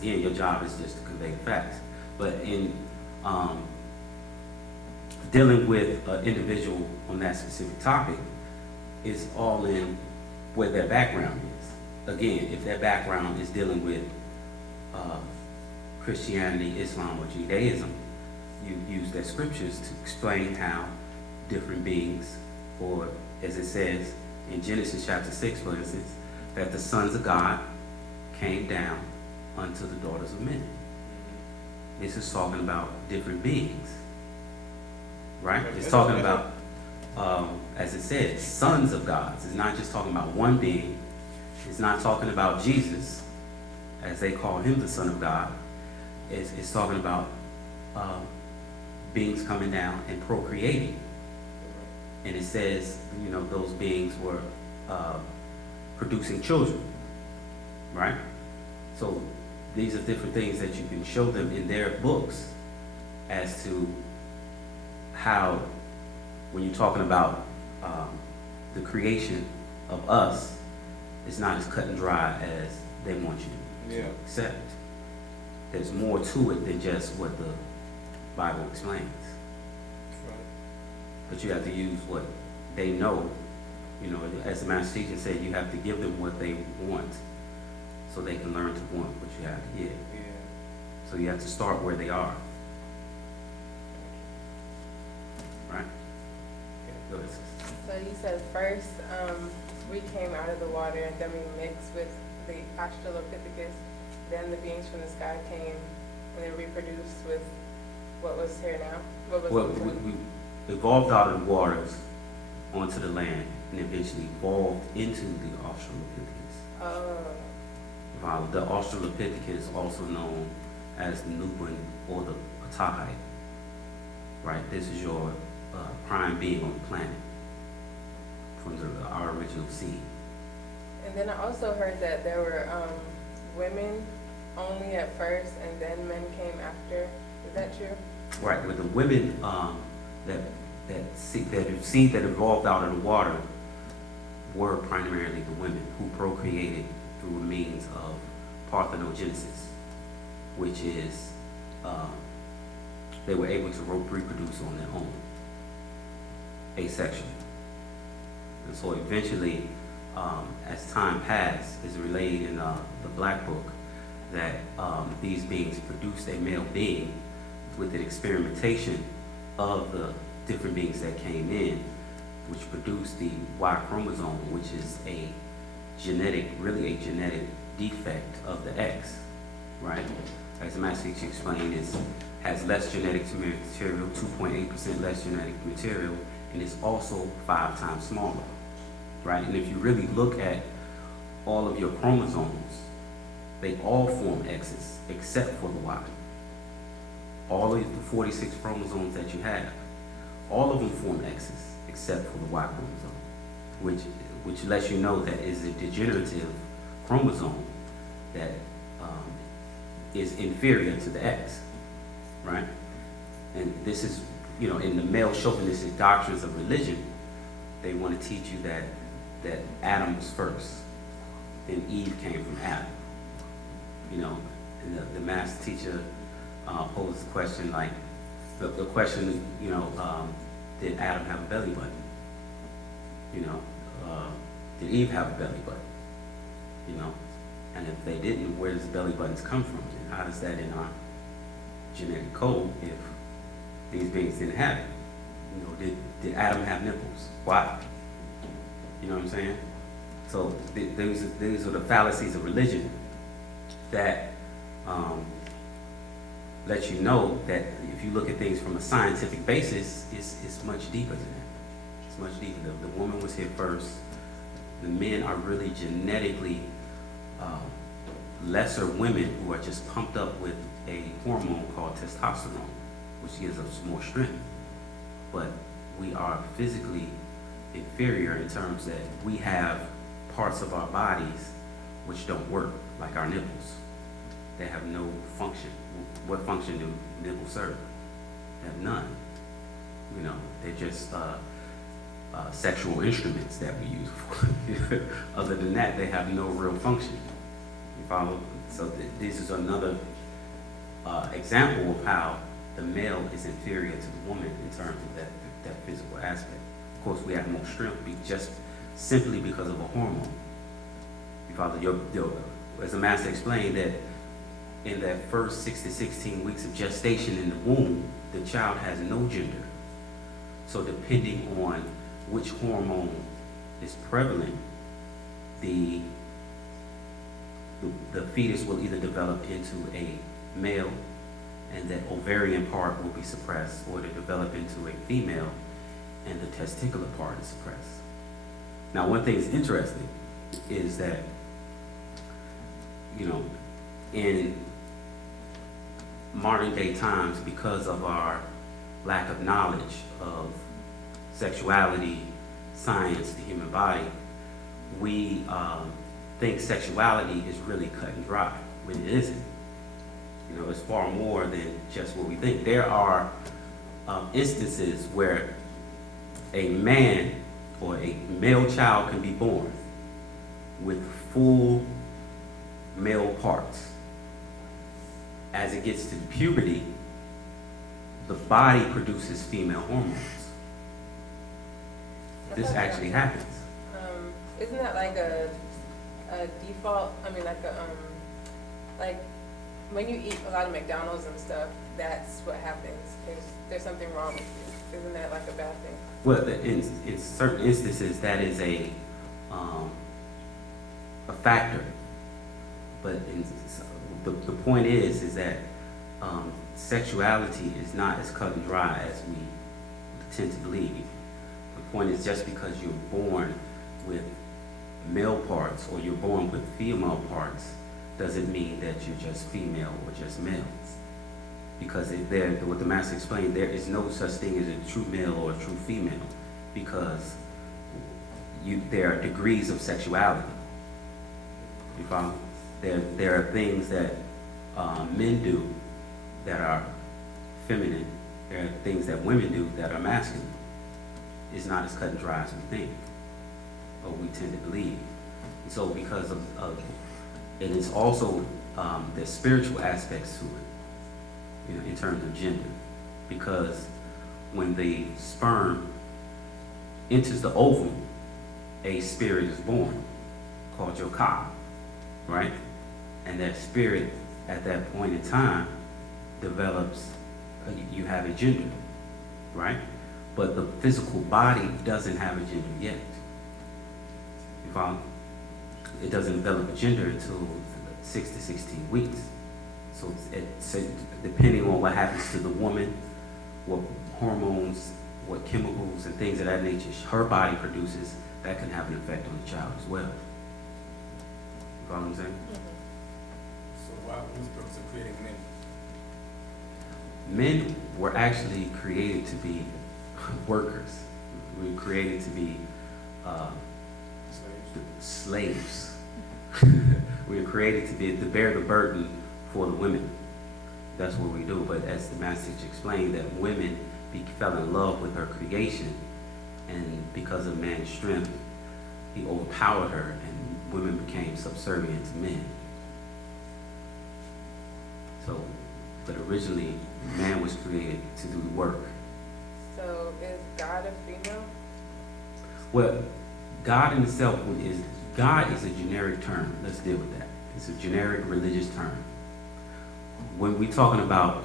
again, your job is just to convey facts. But in dealing with an individual on that specific topic, it's all in where their background is. Again, if their background is dealing with Christianity, Islam, or Judaism, you use their scriptures to explain how different beings, or as it says in Genesis chapter 6, for instance, that the sons of God came down unto the daughters of men. This is talking about different beings, right? It's talking about, as it says, sons of gods. It's not just talking about one being. It's not talking about Jesus, as they call him the Son of God. It's talking about beings coming down and procreating. And it says, you know, those beings were producing children, right? So these are different things that you can show them in their books as to how, when you're talking about the creation of us, it's not as cut and dry as they want you to accept. There's more to it than just what the Bible explains. Right. But you have to use what they know. You know, as the master teacher said, you have to give them what they want so they can learn to want what you have to give. Yeah. So you have to start where they are. Right? Go ahead, sis. So you said first we came out of the water and then we mixed with the Australopithecus. Then the beings from the sky came and they reproduced with what was here now. What was Well, before? we evolved out of the waters onto the land and eventually evolved into the Australopithecus. Oh, The Australopithecus, also known as the Nubian or the Pt.2, right? This is your prime being on the planet from our original seed. and then I also heard that there were women only at first and then men came after. Is that true? Right, with the women that seed that evolved out of the water were primarily the women who procreated through means of parthenogenesis, which is they were able to reproduce on their own, asexually. And so eventually, as time passed, is relayed in the Black Book, that these beings produced a male being with an experimentation of the different beings that came in, which produced the Y chromosome, which is really a genetic defect of the X, right? As the master teacher explained, it has less genetic material, 2.8% less genetic material, and it's also 5 times smaller, right? And if you really look at all of your chromosomes, they all form X's except for the Y. All of the 46 chromosomes that you have, all of them form X's except for the Y chromosome, which lets you know that is a degenerative chromosome that is inferior to the X, right? And this is, you know, in the male chauvinistic doctrines of religion, they want to teach you that Adam was first, then Eve came from Adam. You know, and the master teacher posed the question, like, the question, you know, did Adam have a belly button? You know, did Eve have a belly button? You know, and if they didn't, where does belly buttons come from? And how does that in our genetic code if these beings didn't have it? You know, did Adam have nipples? Why? You know what I'm saying? So these are the fallacies of religion that let you know that if you look at things from a scientific basis, it's much deeper than that. It's much deeper. The woman was here first. The men are really genetically lesser women who are just pumped up with a hormone called testosterone, which gives us more strength. But we are physically inferior in terms that we have parts of our bodies which don't work, like our nipples. They have no function. What function do nipples serve? They have none. You know, they're just sexual instruments that we use. Other than that, they have no real function. You follow? So this is another example of how the male is inferior to the woman in terms of that physical aspect. Of course, we have more strength just simply because of a hormone. You follow? As the master explained, that in that first 6 to 16 weeks of gestation in the womb, the child has no gender. So depending on which hormone is prevalent, the fetus will either develop into a male, and that ovarian part will be suppressed, or to develop into a female, and the testicular part is suppressed. Now, one thing that's interesting is that, in modern day times, because of our lack of knowledge of sexuality, science, the human body, we think sexuality is really cut and dry, when it isn't. It's far more than just what we think. There are instances where a man or a male child can be born with full male parts. As it gets to puberty, the body produces female hormones. This actually happens. Isn't that like a default? I mean, like when you eat a lot of McDonald's and stuff, that's what happens. There's something wrong with you. Isn't that like a bad thing? Well, in certain instances, that is a factor. But the point is that sexuality is not as cut and dry as we tend to believe. The point is, just because you're born with male parts or you're born with female parts doesn't mean that you're just female or just male. Because what the master explained, there is no such thing as a true male or a true female, because there are degrees of sexuality. You follow? There are things that men do that are feminine. There are things that women do that are masculine. It's not as cut and dry as we think, or we tend to believe. And so because of it is also the spiritual aspects to it, in terms of gender. Because when the sperm enters the ovum, a spirit is born called your ka, right? And that spirit at that point in time develops, you have a gender, right? But the physical body doesn't have a gender yet. You follow? It doesn't develop a gender until 6 to 16 weeks. So depending on what happens to the woman, what hormones, what chemicals and things of that nature her body produces, that can have an effect on the child as well. You follow what I'm saying? Mm-hmm. So what was the purpose of creating men? Men were actually created to be workers. We were created to be slaves. We were created to bear the burden for the women. That's what we do. But as the master explained, that women fell in love with her creation, and because of man's strength, he overpowered her, and women became subservient to men. So, but originally, man was created to do the work. So is God a female? Well, God in itself God is a generic term. Let's deal with that. It's a generic religious term. When we're talking about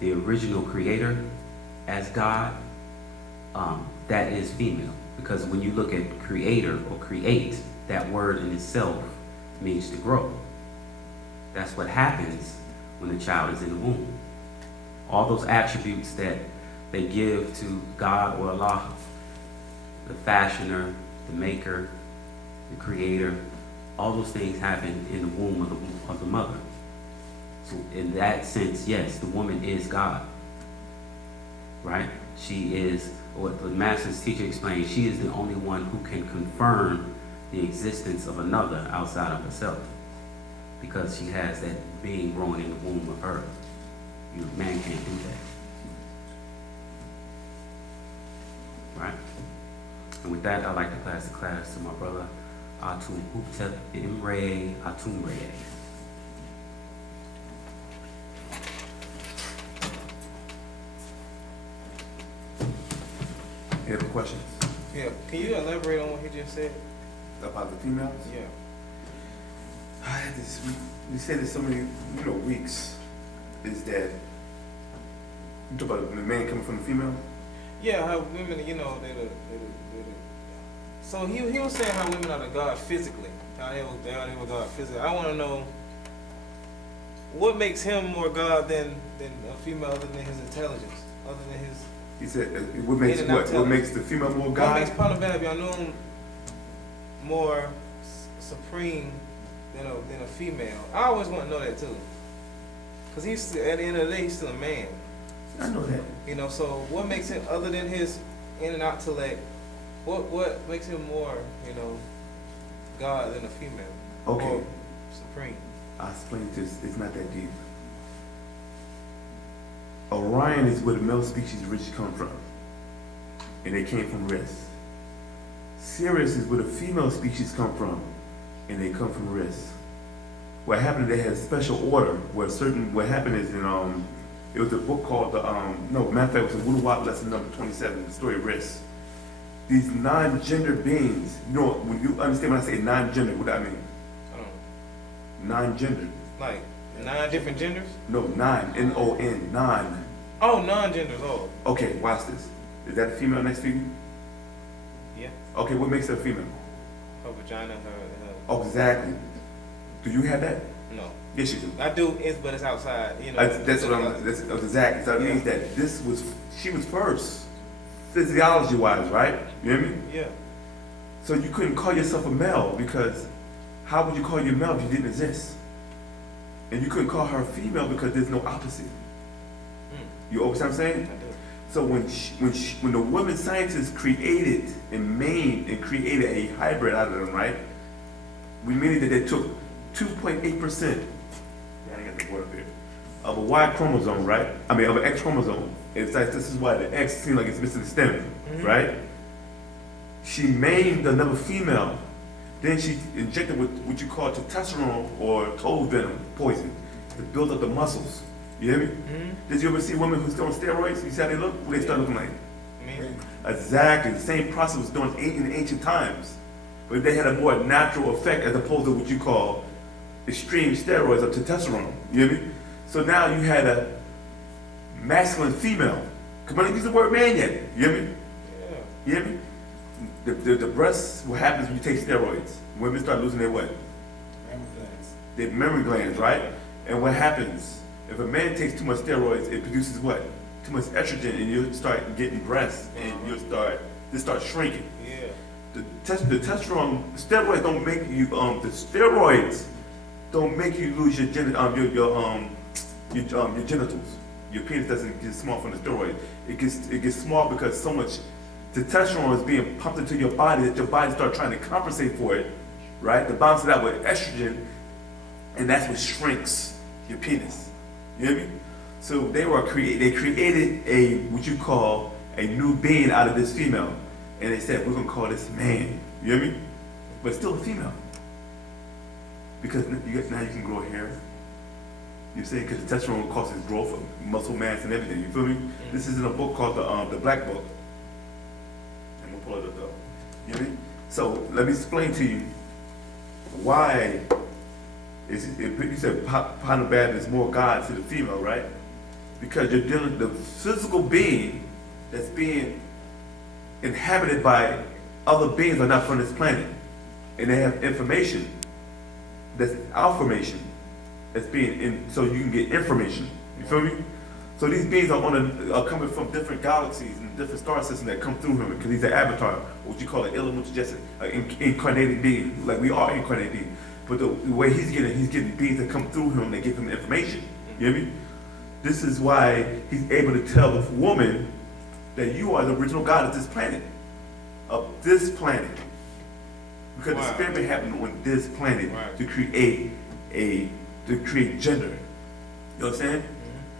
the original creator as God, that is female. Because when you look at creator or create, that word in itself means to grow. That's what happens when the child is in the womb. All those attributes that they give to God or Allah, the fashioner, the maker, the creator, all those things happen in the womb of the mother. So in that sense, yes, the woman is God, right? She is, what the master's teacher explained, she is the only one who can confirm the existence of another outside of herself, because she has that being growing in the womb of her. Man can't do that. Right? And with that, I'd like to pass the class to my brother, Atum Hutep Imre Atum Re. Any other questions Yeah, can you elaborate on what he just said? about the females? Yeah. I had this, we said this so many, weeks, is that, you talk about the man coming from the female? Yeah, how women, so he was saying how women are the God physically. How they were God physically. I want to know what makes him more God than a female other than his intelligence, other than his. He said, what makes the female more What God? makes Panabab more supreme than a female? I always want to know that too. Cause he's still, at the end of the day, he's still a man. I know that. So what makes him, other than his in and out intellect, what makes him more, God than a female? Okay. Or supreme. I'll explain this, it's not that deep. Orion is where the male species originally come from. And they came from Risk. Sirius is where the female species come from. And they come from Risk. What happened, they had a special order where what happened is it was a book called matter of fact, it was a Wu-nuwaup lesson number 27, the story of Risk. These non-gender beings, when you understand when I say non-gender, what do I mean? I don't know. Non-gender. Like 9 different genders? No, nine, N-O-N, non. Oh, non-genders. Oh, Okay, watch this. Is that a female next to you? yeah. Okay, what makes her a female? Her vagina, her. Oh, exactly. Do you have that? No, Yes, you do. I do. But it's outside. That's exactly. So that means that she was first, physiology-wise, right? You hear me? Yeah. So you couldn't call yourself a male because how would you call you male if you didn't exist? And you couldn't call her a female because there's no opposite. You understand what I'm saying? I do. So when the women scientists created and made and created a hybrid out of them, right? We meaning that they took 2.8%. I got the word up here. Of a Y chromosome, right? I mean, of an X chromosome. It's like this is why the X seems like it's missing the stem, right? She maimed another female. Then she injected with what you call testosterone or toad venom poison to build up the muscles. You hear me? Did you ever see women who's on steroids? You see how they look? What they start looking like? Me? Exactly. The same process was done in ancient times. But they had a more natural effect as opposed to what you call extreme steroids or testosterone. You hear me? So now you had a masculine female. Come on, use the word man yet. You hear me? Yeah. You hear me? The breasts, what happens when you take steroids? Women start losing their what? Mammary glands. Their memory glands, right? And what happens? If a man takes too much steroids, it produces what? Too much estrogen, and you'll start getting breasts, and you'll start shrinking. Yeah. The testosterone, steroids don't make you the steroids don't make you lose your genitals. Your penis doesn't get small from the steroid. It gets small because so much testosterone is being pumped into your body that your body starts trying to compensate for it, right? To balance it out with estrogen, and that's what shrinks your penis. You hear me? So they created a what you call a new being out of this female, and they said we're gonna call this man. You hear me? But still a female, because now you can grow hair. You see, because the testosterone causes growth of muscle mass and everything. You feel me? This is in a book called the Black Book. I'm gonna pull it up though. You hear me? So let me explain to you why. You said Panabab is more God to the female, right? Because you're dealing with the physical being that's being inhabited by other beings that are not from this planet. And they have information that's information that's being in, so you can get information. You feel me? So these beings are coming from different galaxies and different star systems that come through him because he's an avatar, what you call an elemental justice, an incarnated being, like we are incarnated beings. But the way he's getting beings that come through him that give him information. You hear me? This is why he's able to tell the woman that you are the original God of this planet. Of this planet. Because the experiment happened on this planet to create gender. You know what I'm saying?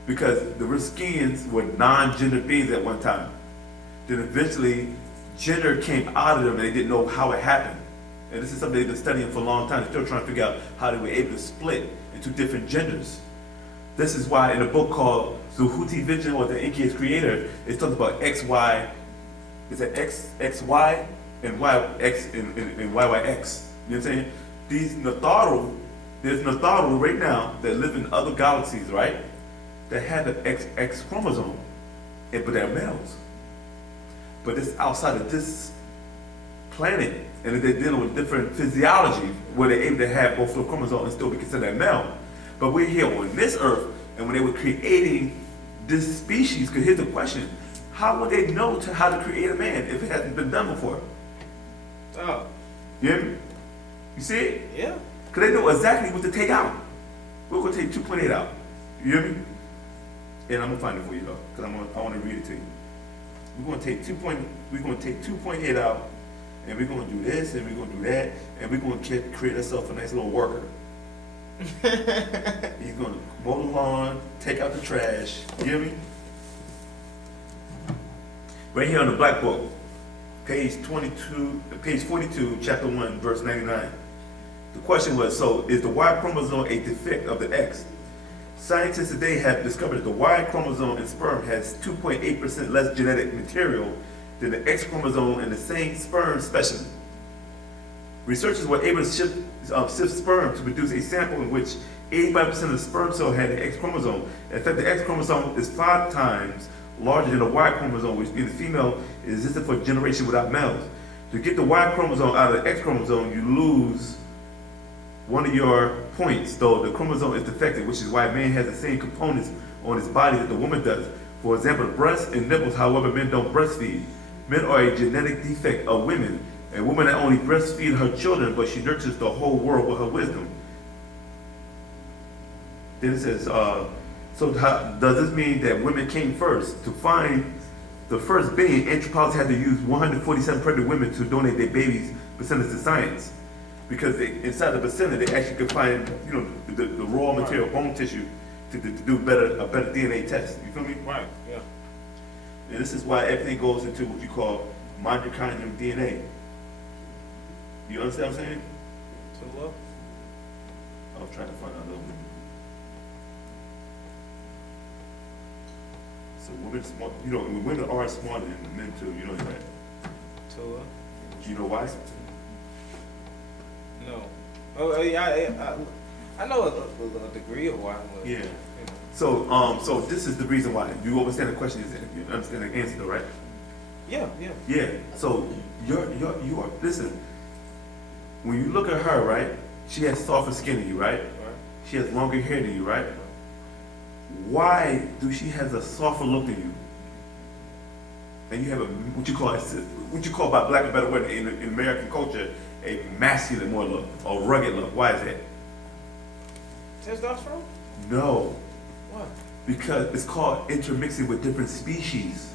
Because the Riskians were non-gender beings at one time. Then eventually gender came out of them and they didn't know how it happened. And this is something they've been studying for a long time. They're still trying to figure out how they were able to split into different genders. This is why in a book called Zuhuti Vision, or the Inki's Creator, it talks about XY, is it XY and YX and YYX. You know what I'm saying? These Natharu, there's Natharu right now that live in other galaxies, right? That have the XX chromosome, but they're males. But it's outside of this planet, and they're dealing with different physiology where they're able to have both the chromosomes and still be considered male. But we're here on this earth, and when they were creating this species, because here's the question, how would they know how to create a man if it hasn't been done before? Oh, You hear me? You see it? yeah. Because they know exactly what to take out. We're going to take 2.8 out. You hear me? And I'm going to find it for you, though, because I want to read it to you. We're going to take 2.8 out, and we're going to do this, and we're going to do that, and we're going to create ourselves a nice little worker. He's going to mow the lawn, take out the trash. You hear me? Right here on the Black Book, page 42, chapter 1, verse 99. The question was, so is the Y chromosome a defect of the X? Scientists today have discovered that the Y chromosome in sperm has 2.8% less genetic material than the X chromosome in the same sperm specimen. Researchers were able to sift sperm to produce a sample in which 85% of the sperm cell had the X chromosome. In fact, the X chromosome is 5 times larger than the Y chromosome, which means the female is existed for a generation without males. To get the Y chromosome out of the X chromosome, you lose one of your points, though the chromosome is defective, which is why a man has the same components on his body that the woman does. For example, the breasts and nipples, however, men don't breastfeed. Men are a genetic defect of women. A woman not only breastfeeds her children, but she nurtures the whole world with her wisdom. Then it says, does this mean that women came first? To find the first being, anthropologists had to use 147 pregnant women to donate their babies' placentas to science. Because inside the placenta, they actually could find, the raw material, bone tissue, to do a better DNA test. You feel me? Right, yeah. And this is why everything goes into what you call mitochondrial DNA. You understand what I'm saying? Too low? I was trying to find out a little bit. So women smart, women are smarter than men too, you know that. Too low? Do you know why? No. Oh, yeah, I know a degree of why, but Yeah. you know. So this is the reason why. You understand the question, is you understand the answer though, right? Yeah. Yeah. So you are listen. When you look at her, right? She has softer skin than you, right? Right. She has longer hair than you, right? Why do she have a softer look than you? And you have what you call by black and better word in American culture, a masculine more look, a rugged look. Why is that? Testosterone? No, What? because it's called intermixing with different species.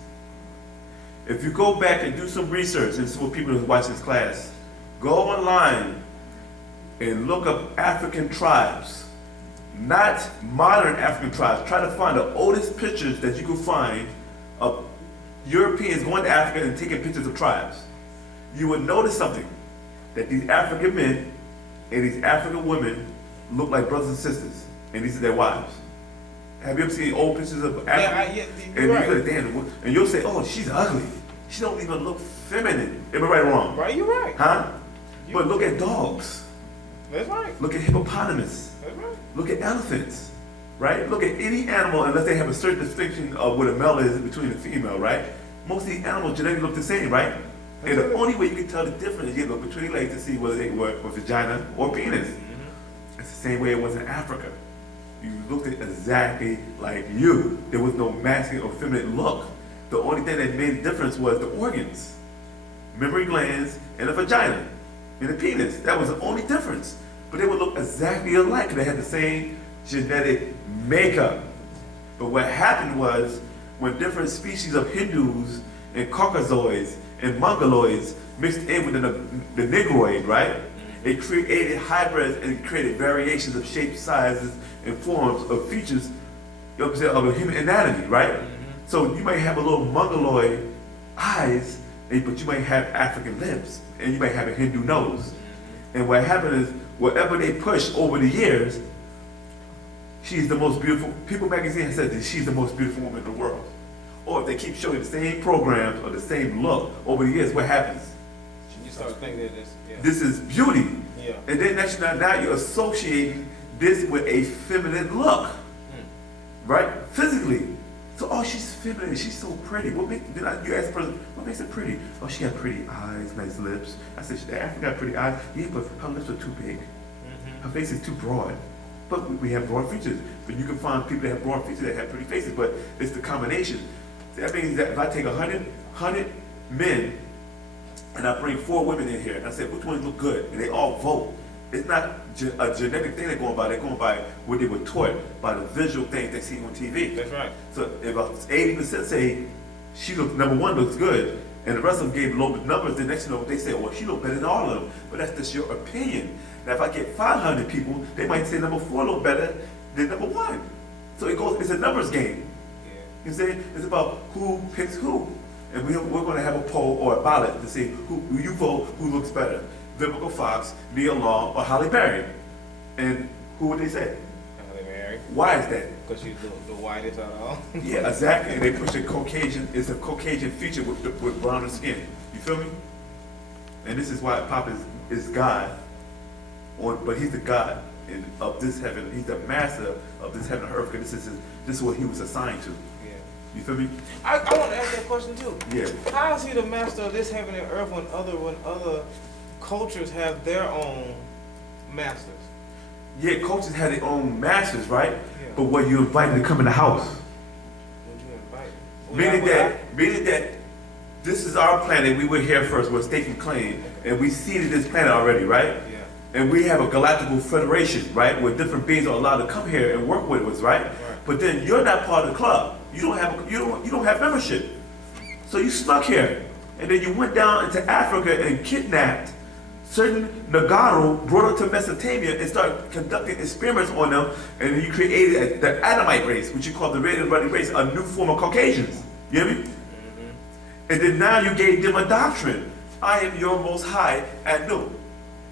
If you go back and do some research, and this is what people who watch this class, go online and look up African tribes, not modern African tribes. Try to find the oldest pictures that you can find of Europeans going to Africa and taking pictures of tribes. You would notice something, that these African men and these African women look like brothers and sisters, and these are their wives. Have you ever seen old pictures of Africa? Yeah, And you're right. you're like, damn, and you'll say, oh, she's ugly. She don't even look feminine. Am I right or wrong? Right, you're right. Huh? But look at dogs. That's right. Look at hippopotamus. That's right. Look at elephants. Right? Look at any animal, unless they have a certain distinction of what a male is between a female, right? Most of these animals genetically look the same, right? And the only way you can tell the difference is you look between the legs to see whether they were a vagina or penis. It's the same way it was in Africa. You looked at exactly like you. There was no masculine or feminine look. The only thing that made a difference was the organs, mammary glands, and the vagina, and the penis. That was the only difference. But they would look exactly alike. They had the same genetic makeup. But what happened was when different species of Hindus and Caucasoids and Mongoloids mixed in with the Negroid, right? It created hybrids and created variations of shapes, sizes, and forms of features of a human anatomy, right? So you might have a little Mongoloid eyes, but you might have African lips, and you might have a Hindu nose. And what happened is, whatever they push over the years, she's the most beautiful. People magazine has said that she's the most beautiful woman in the world. Or if they keep showing the same programs or the same look over the years, what happens? You start thinking that This is beauty. Yeah. And then now you're associating this with a feminine look, right? Physically. So, oh, she's feminine, she's so pretty. You ask the person, what makes her pretty? Oh, she got pretty eyes, nice lips. I said, Africa got pretty eyes. Yeah, but her lips are too big. Her face is too broad. But we have broad features. But you can find people that have broad features that have pretty faces, but it's the combination. So that means that if I take 100 men and I bring 4 women in here and I say, which ones look good? And they all vote. It's not a genetic thing they're going by what they were taught, by the visual things they see on TV. That's right. So if 80% say she looks, number 1 looks good, and the rest of them gave low numbers, the next they say, well, she looked better than all of them. But that's just your opinion. Now if I get 500 people, they might say number 4 look better than number 1. So it's a numbers game. Yeah. You see, it's about who picks who. And we're going to have a poll or a ballot to see who you vote, who looks better. Vivica Fox, Nia Long, or Halle Berry. And who would they say? Halle Berry. Why is that? Because she's the whitest out of all. Yeah, exactly. And they push a Caucasian, it's a Caucasian feature with browner skin. You feel me? And this is why Pop is God, but he's the God of this heaven. He's the master of this heaven and earth, because this is what he was assigned to. Yeah. You feel me? I want to ask that question too. Yeah. How is he the master of this heaven and earth when other cultures have their own masters? Yeah, cultures have their own masters, right? Yeah. But were you invited to come in the house? Would you invite? Meaning that this is our planet. We were here first. We're staking claim, and we seeded this planet already, right? Yeah. And we have a galactical federation, right, where different beings are allowed to come here and work with us, right? But then you're not part of the club. You don't have membership. So you snuck here, and then you went down into Africa and kidnapped certain Nagaru, brought them to Mesopotamia and started conducting experiments on them, and then you created the Adamite race, which you call the red and ruddy race, a new form of Caucasians. You hear me? And then now you gave them a doctrine. I am your most high at noon.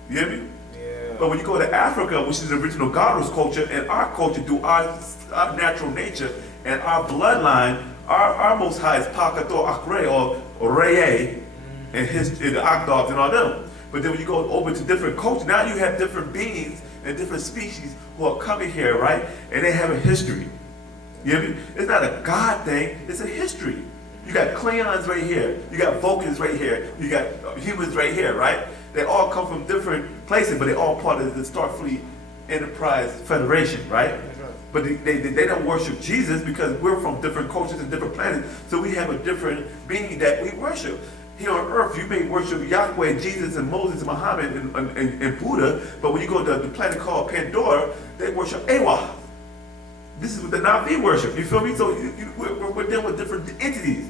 You hear me? Yeah. But when you go to Africa, which is the original Garu's culture, and our culture through our natural nature and our bloodline, our most high is Pakato Akre or Reye and the Akdogs and all them. But then when you go over to different cultures, now you have different beings and different species who are coming here, right? And they have a history. You hear me? It's not a God thing, it's a history. You got Klingons right here, you got Vulcans right here, you got humans right here, right? They all come from different places, but they're all part of the Starfleet Enterprise Federation, right? But they don't worship Jesus because we're from different cultures and different planets, so we have a different being that we worship. Here on earth, you may worship Yahweh, Jesus, and Moses, and Muhammad, and Buddha, but when you go to the planet called Pandora, they worship Awa. This is what the Navi worship, you feel me? So we're dealing with different entities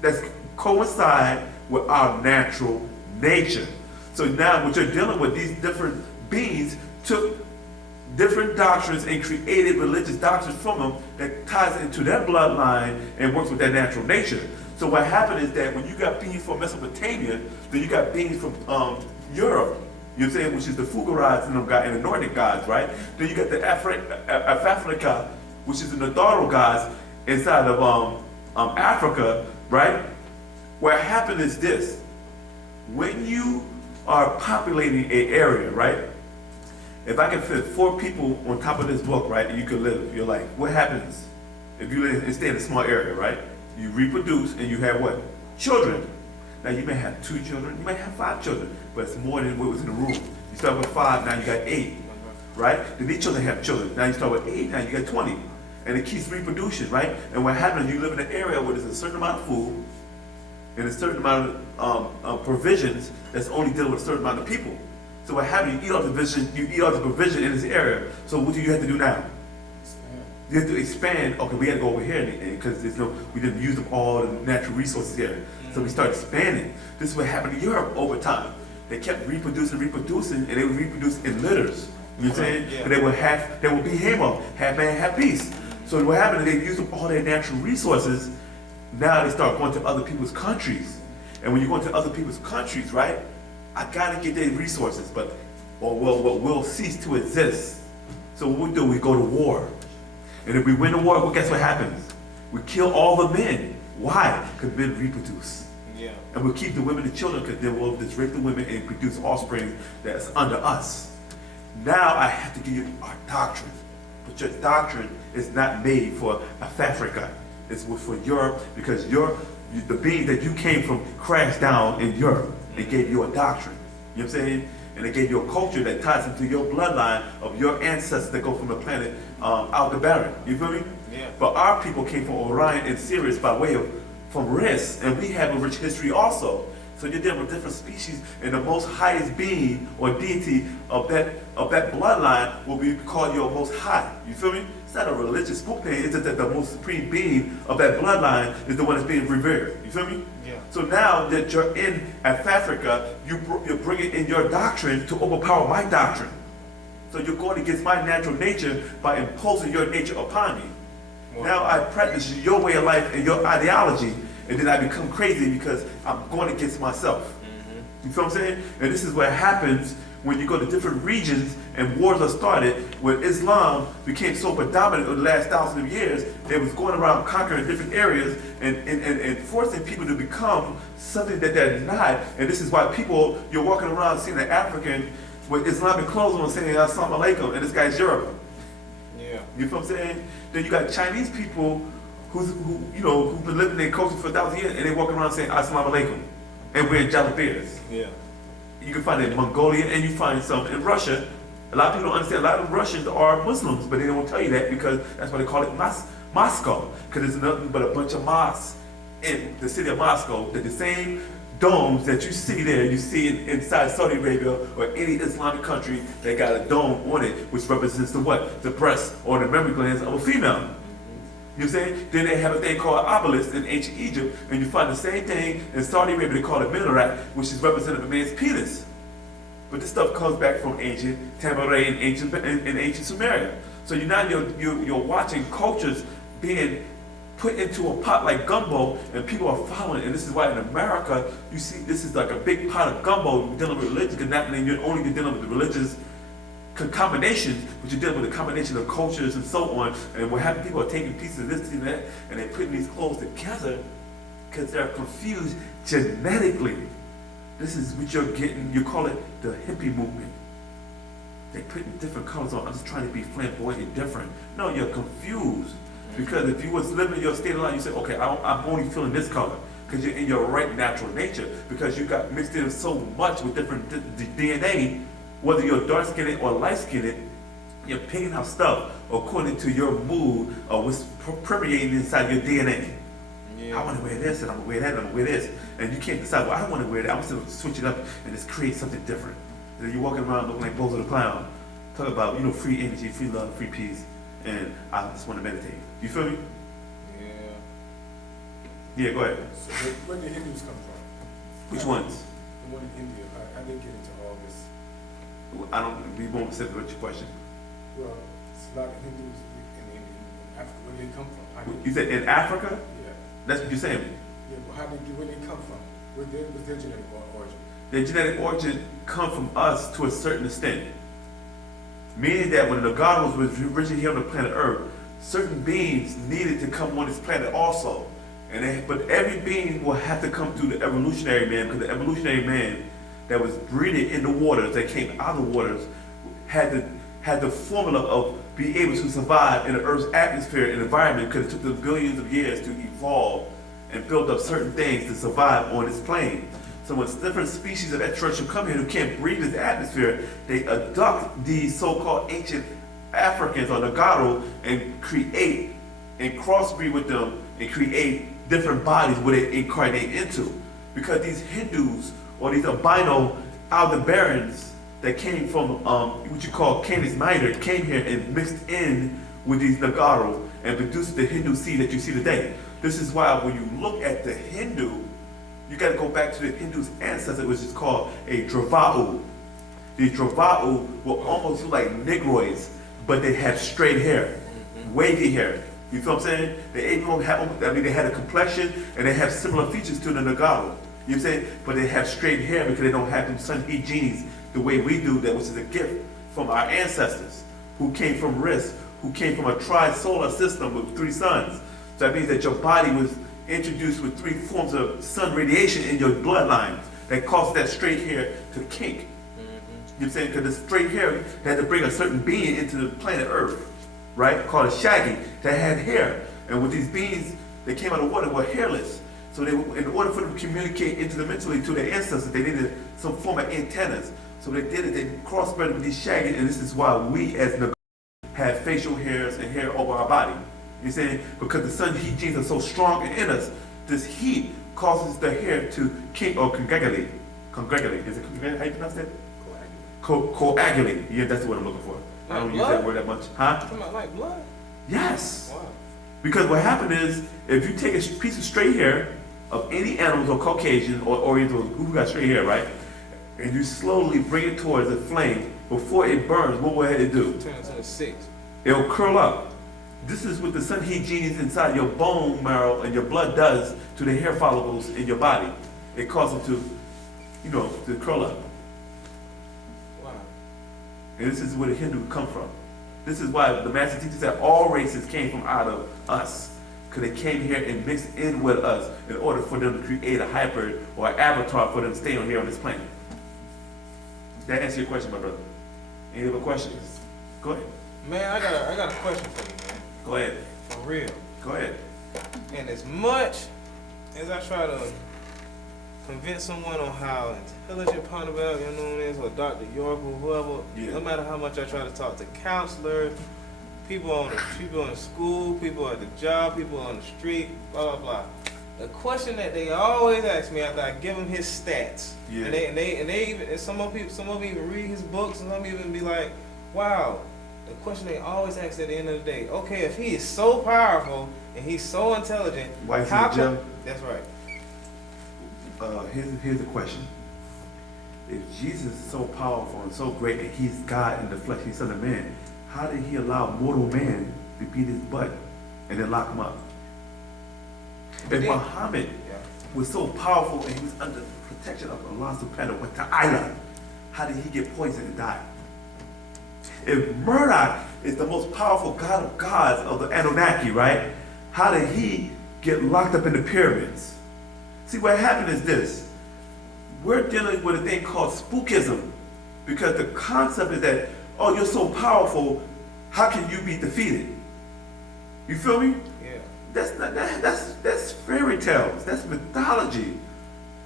that coincide with our natural nature. So now what you're dealing with, these different beings took different doctrines and created religious doctrines from them that ties into their bloodline and works with their natural nature. So what happened is that when you got beings from Mesopotamia, then you got beings from Europe, you know what I'm saying, which is the Fugarites and the Nordic gods, right? Then you got the Africa, which is the Nadaru gods inside of Africa, right? What happened is this: when you are populating an area, right? If I can fit 4 people on top of this book, right, and you can live your life, what happens if you live and stay in a small area, right? You reproduce and you have what? Children. Now you may have 2 children, you may have 5 children, but it's more than what was in the room. You start with 5, now you got 8, right? Then these children have children. Now you start with 8, now you got 20. And it keeps reproducing, right? And what happens, you live in an area where there's a certain amount of food and a certain amount of provisions that's only dealing with a certain amount of people. So what happens, you eat all the provision in this area. So what do you have to do now? You have to expand. Okay, we got to go over here because we didn't use up all the natural resources here. So we start expanding. This is what happened in Europe over time. They kept reproducing, and they would reproduce in litters. You know what I'm saying? Yeah. And they would be half man, half beast. So what happened is they used up all their natural resources. Now they start going to other people's countries. And when you go into other people's countries, right? I gotta get their resources, but or will cease to exist. So what we do, we go to war. And if we win the war, well, guess what happens? We kill all the men. Why? Because men reproduce. Yeah. And we'll keep the women and children because then we'll just rape the women and produce offspring that's under us. Now I have to give you our doctrine. But your doctrine is not made for Africa. It's for Europe because the being that you came from crashed down in Europe. They gave you a doctrine. You know what I'm saying? And they gave you a culture that ties into your bloodline of your ancestors that go from the planet Aldebaran. You feel me? Yeah. But our people came from Orion and Sirius by way of from Risk, and we have a rich history also. So you're dealing with different species, and the most highest being or deity of that bloodline will be called your most high. You feel me? It's not a religious book thing. It's just that the most supreme being of that bloodline is the one that's being revered. You feel me? Yeah. So now that you're in Africa, you're bringing in your doctrine to overpower my doctrine. So you're going against my natural nature by imposing your nature upon me. Wow. Now I practice your way of life and your ideology, and then I become crazy because I'm going against myself. You feel what I'm saying? And this is what happens when you go to different regions and wars are started. When Islam became so predominant over the last thousands of years, it was going around conquering different areas and forcing people to become something that they're not. And this is why you're walking around seeing an African with Islamic clothes on saying Assalamu alaikum, and this guy's Europe. Yeah. You feel what I'm saying? Then you got Chinese people who've been living in their culture for 1,000 years, and they walk around saying Assalamu alaikum and wearing jalapeers. Yeah. You can find it in Mongolia, and you find some in Russia. A lot of people don't understand. A lot of Russians are Muslims, but they don't tell you that because that's why they call it Moscow, because there's nothing but a bunch of mosques in the city of Moscow. They're the same domes that you see there, you see inside Saudi Arabia or any Islamic country that got a dome on it, which represents the what? The breast or the mammary glands of a female. You know what I'm saying? Then they have a thing called obelisk in ancient Egypt, and you find the same thing in Saudi Arabia. They call it minaret, which is representative of a man's penis. But this stuff comes back from ancient Tamaray and ancient Sumeria. So you're watching cultures being put into a pot like gumbo, and people are following. And this is why in America you see this is like a big pot of gumbo. You're dealing with religion, and you're only dealing with the religious combinations, but you're dealing with a combination of cultures and so on. And what happens? People are taking pieces of this and that, and they're putting these clothes together because they're confused genetically. This is what you're getting. You call it the hippie movement. They put different colors on. I'm just trying to be flamboyant and different. No, you're confused. Because if you was living your state of life, you say, okay, I'm only feeling this color. Because you're in your right natural nature. Because you got mixed in so much with different DNA, whether you're dark skinned or light skinned, you're picking out stuff according to your mood or what's permeating inside your DNA. Yeah. I want to wear this, and I'm going to wear that, and I'm going to wear this. And you can't decide, well, I don't want to wear that. I'm going to switch it up and just create something different. And then you're walking around looking like Bozo the Clown. Talk about, free energy, free love, free peace. And I just want to meditate. You feel me? Yeah. Yeah, go ahead. So where did Hindus come from? Which ones? The one in India. I didn't get into all this. I don't be more specific with your question. Well, it's a lot of Hindus in Africa. Where did they come from? How did, You said in Africa? yeah. That's what you're saying. Yeah, but where did they come from? What's their genetic origin? Their genetic origin come from us to a certain extent. Meaning that when the God was originally here on the planet Earth, certain beings needed to come on this planet also. But every being will have to come through the evolutionary man, because the evolutionary man that was breeded in the waters, that came out of the waters, had the formula of being able to survive in the Earth's atmosphere and environment, because it took them billions of years to evolve and build up certain things to survive on this plane. So when different species of extraterrestrial come here who can't breathe this atmosphere, they abduct these so-called ancient Africans or Nagaru and create and crossbreed with them and create different bodies where they incarnate into. Because these Hindus or these albino Aldebarans that came from what you call Canis Minor came here and mixed in with these Nagaru and produced the Hindu seed that you see today. This is why when you look at the Hindu, you got to go back to the Hindu's ancestor, which is called a Wu-nuwaupu. These Wu-nuwaupu will almost look like Negroids, but they have straight hair, wavy hair. You feel what I'm saying? They had a complexion and they have similar features to the Nagaru. You know what I'm saying? But they have straight hair because they don't have them sun heat genes the way we do, that which is a gift from our ancestors who came from Risk, who came from a tri-solar system with 3 suns. So that means that your body was introduced with 3 forms of sun radiation in your bloodline that caused that straight hair to kink. You know what I'm saying? Because the straight hair had to bring a certain being into the planet Earth, right? Called a Shaggy, that had hair. And with these beings, they came out of water, were hairless. So they, in order for them to communicate interdimensionally to their ancestors, they needed some form of antennas. So they did it, they crossbred with these Shaggy, and this is why we as Nagaru have facial hairs and hair over our body. You know what I'm saying? Because the sun heat genes are so strong in us, this heat causes the hair to kink or congregate. Congregate, is it congregate? How you pronounce that? Coagulate. Yeah, that's the word I'm looking for. I don't use that word that much. Huh? Talking about like blood? Yes. Wow. Because what happened is, if you take a piece of straight hair of any animals or Caucasian or Oriental who got straight hair, right? And you slowly bring it towards the flame, before it burns, what will it do? Turn into a 6. It'll curl up. This is what the sun heat genes inside your bone marrow and your blood does to the hair follicles in your body. It causes them to, you know, to curl up. Wow. And this is where the Hindu come from. This is why the master teacher said all races came from out of us. Because they came here and mixed in with us in order for them to create a hybrid or an avatar for them to stay on here on this planet. That answer your question, my brother? Any other questions? Go ahead. Man, I got a question for you, man. Go ahead. For real. Go ahead. And as much as I try to convince someone on how intelligent Ponabel, you know what it is, or Dr. York or whoever, Yeah. no matter how much I try to talk to counselors, people in the school, people at the job, people on the street, blah blah blah. The question that they always ask me after I give them his stats, Yeah. and they even, and some of them even read his books, and some even be like, wow. The question they always ask at the end of the day, okay, if he is so powerful and he's so intelligent, Why is he how in jail? That's right. Here's the question. If Jesus is so powerful and so great and he's God in the flesh, he's Son of Man, how did he allow mortal man to beat his butt and then lock him up? But If then- Muhammad was so powerful and he was under protection of Allah subhanahu wa ta'ala, how did he get poisoned and die? If Murdoch is the most powerful god of gods of the Anunnaki, right? How did he get locked up in the pyramids? See, what happened is this. We're dealing with a thing called spookism, because the concept is that, oh, you're so powerful, how can you be defeated? You feel me? Yeah. That's fairy tales. That's mythology.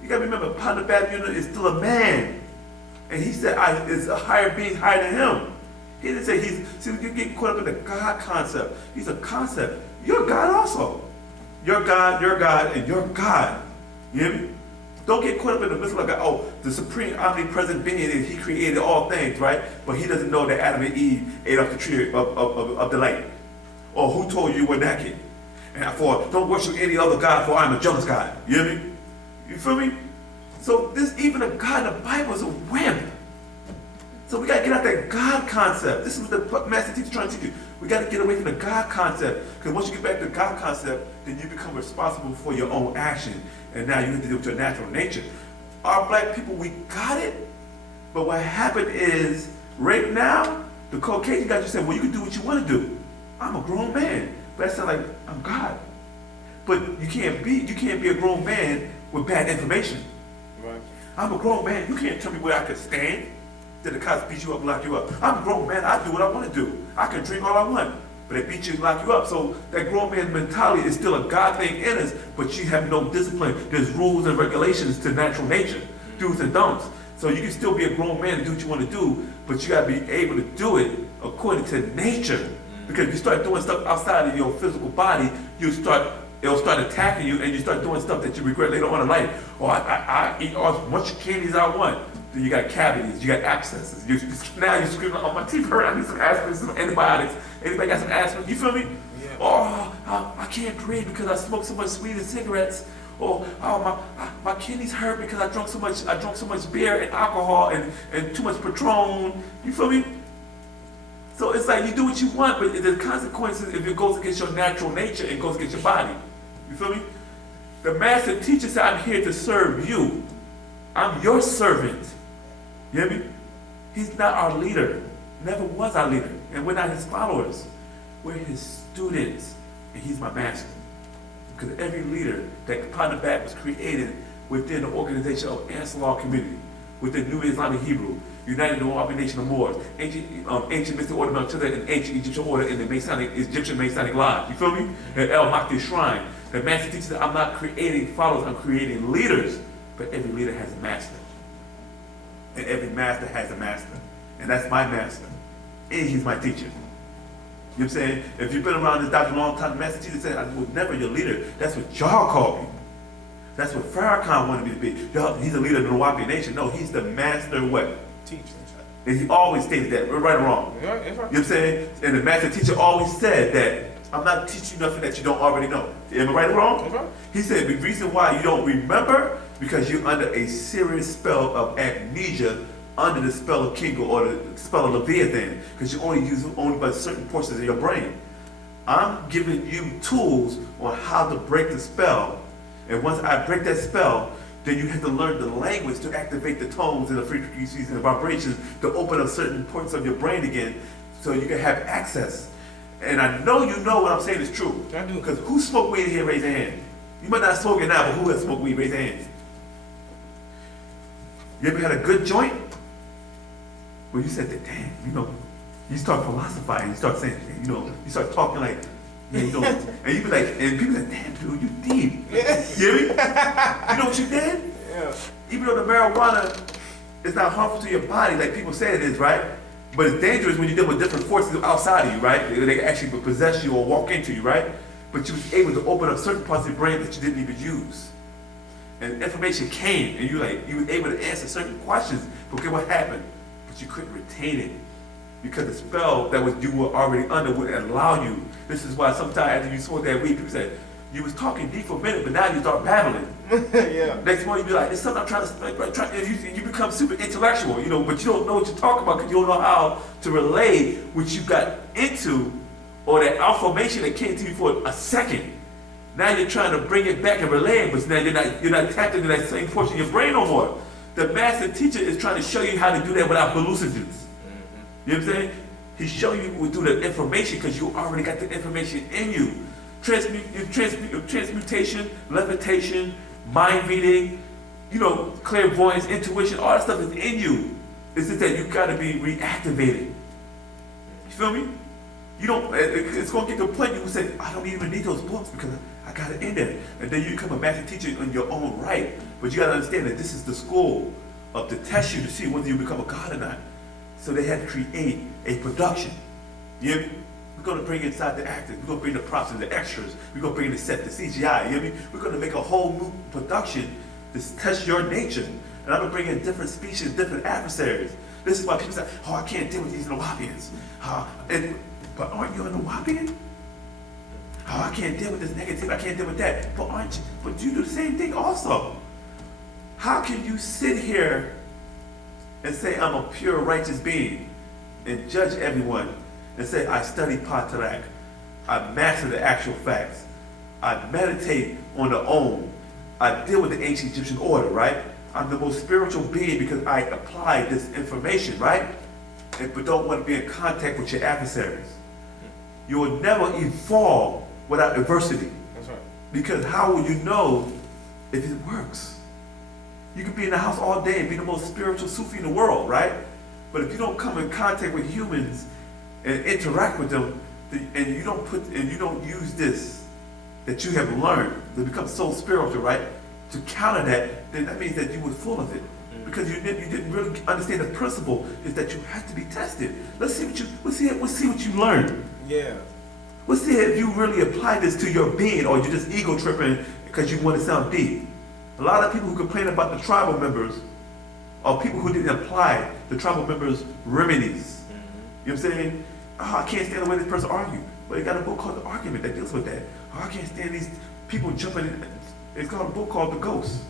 You gotta remember, Ponabab is still a man. And he said, it's a higher being higher than him. He didn't say see, you get caught up in the God concept. He's a concept. You're God also. You're God, and you're God. You hear me? Don't get caught up in the middle of God. Oh, the supreme omnipresent being is he created all things, right? But he doesn't know that Adam and Eve ate off the tree of the light. Or who told you you were naked? And therefore, don't worship any other God, for I'm a jealous God. You hear me? You feel me? So even a God in the Bible is a wimp. So we gotta get out that God concept. This is what the master teacher is trying to teach you. We gotta get away from the God concept. Because once you get back to the God concept, then you become responsible for your own action. And now you have to deal with your natural nature. Our black people, we got it. But what happened is, right now, the Caucasian guy just said, well, you can do what you want to do. I'm a grown man. But that sounds like I'm God. But you can't be a grown man with bad information. Right. I'm a grown man. You can't tell me where I can stand. That the cops beat you up and lock you up. I'm a grown man. I do what I want to do. I can drink all I want. But they beat you and lock you up. So that grown man mentality is still a God thing in us, but you have no discipline. There's rules and regulations to natural nature, do's and don'ts. So you can still be a grown man and do what you want to do, but you got to be able to do it according to nature. Because if you start doing stuff outside of your physical body, it'll start attacking you, and you start doing stuff that you regret later on in life. Oh, I eat as much candies as I want. Then you got cavities, you got abscesses. Now you're screaming, oh, my teeth hurt, I need some aspirin, some antibiotics. Anybody got some aspirin? You feel me? Yeah. Oh, I can't breathe because I smoked so much weed and cigarettes. Or my kidneys hurt because I drank so much beer and alcohol and too much Patron. You feel me? So it's like you do what you want, but the consequences if it goes against your natural nature, it goes against your body. You feel me? The master teacher said, I'm here to serve you. I'm your servant. You hear me? He's not our leader. Never was our leader. And we're not his followers. We're his students. And he's my master. Because every leader that Wu-Sabat was created within the organization of ancestral community, within New Islamic Hebrew, United Wu-nuwaupu Nation of Moors, ancient Mystic Order of Melchizedek, and ancient Egyptian order in the Masonic, Egyptian Masonic Lodge. You feel me? At El Makti Shrine. The master teaches that I'm not creating followers, I'm creating leaders. But every leader has a master. And every master has a master. And that's my master. And he's my teacher. You know what I'm saying? If you've been around this doctrine a long time, the master teacher said, I was never your leader. That's what y'all called me. That's what Farrakhan wanted me to be. Y'all, he's a leader of the Wu-nuwaupu Nation. No, he's the master what? Teacher. And he always stated that, right or wrong. Yeah, that's right. You know what I'm saying? And the master teacher always said that I'm not teaching you nothing that you don't already know. Am I right or wrong? That's right. He said the reason why you don't remember, because you're under a serious spell of amnesia, under the spell of Kingo or the spell of Leviathan, because you only use by certain portions of your brain. I'm giving you tools on how to break the spell. And once I break that spell, then you have to learn the language to activate the tones and the frequencies and the vibrations to open up certain points of your brain again so you can have access. And I know you know what I'm saying is true. I do. Because who smoked weed here, raise their hand. You might not smoke it now, but who has smoked weed, raise their hands. You ever had a good joint? Well, you said that, damn, you know, you start philosophizing, you start saying, you know, you start talking like, yeah, you know, and you be like, and people like, damn, dude, you deep. Yeah. You hear me? You know what you did? Yeah. Even though the marijuana is not harmful to your body like people say it is, right? But it's dangerous when you deal with different forces outside of you, right? They can actually possess you or walk into you, right? But you was able to open up certain parts of your brain that you didn't even use. And information came, and you were able to answer certain questions. But okay, what happened? But you couldn't retain it. Because the spell that you were already under wouldn't allow you. This is why sometimes after you smoked that weed, people say, you was talking deep for a minute, but now you start babbling. Yeah. Next morning you be like, there's something I'm trying to, and you become super intellectual, you know, but you don't know what you're talking about because you don't know how to relay what you got into or that information that came to you for a second. Now you're trying to bring it back and relay it, but now you're not tapped into that same portion of your brain no more. The master teacher is trying to show you how to do that without hallucinogens. You know what I'm saying? He's showing you through the information because you already got the information in you. Transmutation, levitation, mind reading, you know, clairvoyance, intuition, all that stuff is in you. It's just that you got to be reactivated. You feel me? You don't. It's going to get to a point you will say, I don't even need those books because I got it in there. And then you become a master teacher in your own right. But you got to understand that this is the school to test you to see whether you become a god or not. So they had to create a production. You hear me? We're going to bring inside the actors. We're going to bring the props and the extras. We're going to bring the set, the CGI. You hear me? We're going to make a whole new production to test your nature. And I'm going to bring in different species, different adversaries. This is why people say, oh, I can't deal with these Wu-nuwaupians. But aren't you a Wu-nuwaupian? Oh, I can't deal with this negative. I can't deal with that. But you do the same thing also. How can you sit here and say I'm a pure righteous being and judge everyone and say I study Pt.2, I master the actual facts, I meditate on the Om, I deal with the ancient Egyptian order, right? I'm the most spiritual being because I apply this information, right? But don't want to be in contact with your adversaries. You will never evolve without adversity. That's right. Because how will you know if it works? You can be in the house all day and be the most spiritual Sufi in the world, right? But if you don't come in contact with humans and interact with them, and you don't use this that you have learned to become so spiritual, right? To counter that, then that means that you were full of it. Because you didn't really understand the principle is that you have to be tested. Let's see what you learned. Yeah. Let's see if you really apply this to your being or you're just ego tripping because you want to sound deep. A lot of people who complain about the tribal members are people who didn't apply the tribal members' remedies. You know what I'm saying? Oh, I can't stand the way this person argues. But they got a book called The Argument that deals with that. Oh, I can't stand these people jumping in. It's called a book called The Ghost.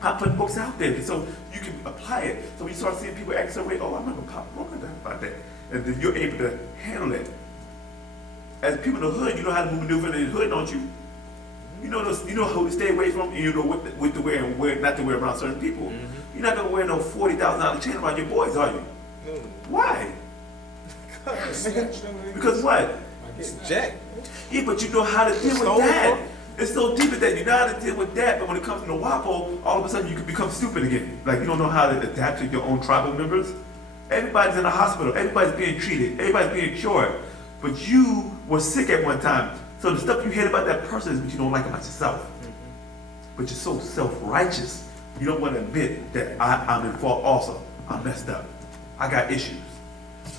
I put books out there so you can apply it. So when you start seeing people act some way, oh, I'm not going to pop a book about that. And then you're able to handle it. As people in the hood, you know how to maneuver in the hood, don't you? You you know who to stay away from, and you know what to wear and where not to wear around certain people. Mm-hmm. You're not gonna wear no $40,000 chain around your boys, are you? No. Why? Because Because what? it's Jack. Yeah, but you know how to deal with Stolen that. from? It's so deep in that you know how to deal with that, but when it comes to the WAPO, all of a sudden you can become stupid again. Like you don't know how to adapt to your own tribal members. Everybody's in the hospital, everybody's being treated, everybody's being cured, but you were sick at one time. So the stuff you hate about that person is what you don't like about yourself. But you're so self-righteous, you don't want to admit that I'm in fault also. I messed up. I got issues.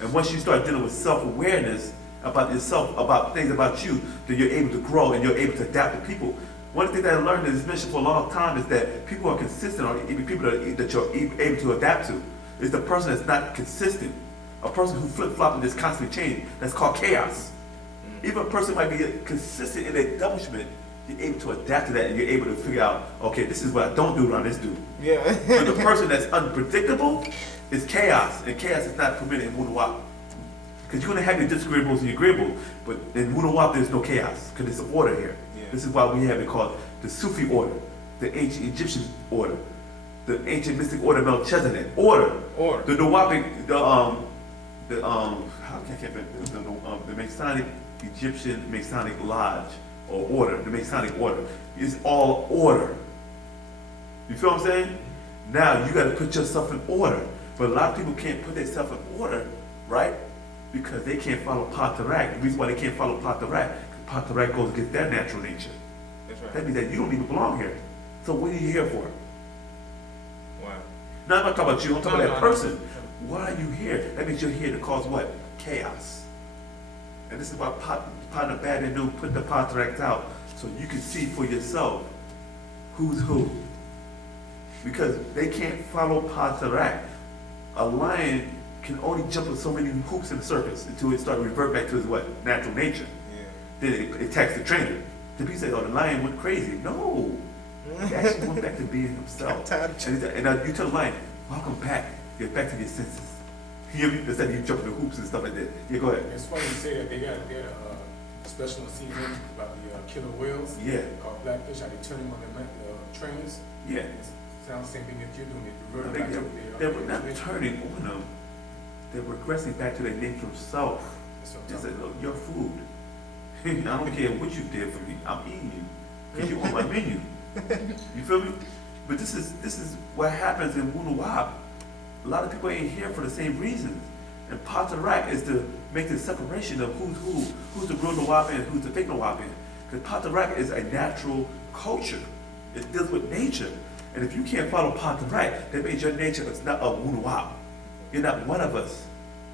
And once you start dealing with self-awareness about yourself, about things about you, then you're able to grow and you're able to adapt to people. One thing that I learned in this mission for a long time is that people who are consistent, or even people that you're able to adapt to, is the person that's not consistent. A person who flip-flop and just constantly change. That's called chaos. Even a person might be consistent in their accomplishment, you're able to adapt to that and you're able to figure out, okay, this is what I don't do around this dude. Yeah. But the person that's unpredictable is chaos, and chaos is not permitted in Wu-nuwaup. Because you're going to have your disagreeables and your agreeables, but in Wu-nuwaup there's no chaos, because there's an order here. Yeah. This is why we have it called the Sufi order, the ancient Egyptian order, the ancient mystic order of Melchizedek, order. Or The Nuwaupic, the Masonic Egyptian Masonic Lodge or order, the Masonic order is all order. You feel what I'm saying? Now you got to put yourself in order, but a lot of people can't put themselves in order, right? Because they can't follow Patarak. The reason why they can't follow Patarak, because Patarak goes against their natural nature. that's right. That means that you don't even belong here. So what are you here for? Wow. Now I'm not talking about you, I'm talking No, about that no, no. person. Why are you here? That means you're here to cause what? Chaos. And this is why Partner Bad and New put the Patriarchs out, so you can see for yourself who's who. Because they can't follow Patriarch. A lion can only jump in so many hoops in the circus until it starts to revert back to his what? Natural nature. Yeah. Then it attacks the trainer. The people say, oh, the lion went crazy. No. He actually went back to being himself. And now you tell the lion, welcome back. Get back to your senses. You hear me? Instead of you jumping the hoops and stuff like that. Yeah, go ahead. It's funny you say that they got a special on CNN about the killer whales. Yeah. Called Blackfish, how they turn them on the trainers. Yeah. It sounds the same thing that you're doing. They No, revert back to what they were not turning on them. They're regressing back to their nature of self. That's what I'm They talking said, about. look, your food. I don't care what you did for me. I'm eating you. Because you're on my menu. You feel me? But this is what happens in Wu-nuwaup. A lot of people ain't here for the same reasons. And Patarak is to make the separation of who's the real Nuwaup and who's the fake Nuwaup. Because Patarak is a natural culture. It deals with nature. And if you can't follow Patarak, that means your nature is not a Wu-nuwaup. You're not one of us.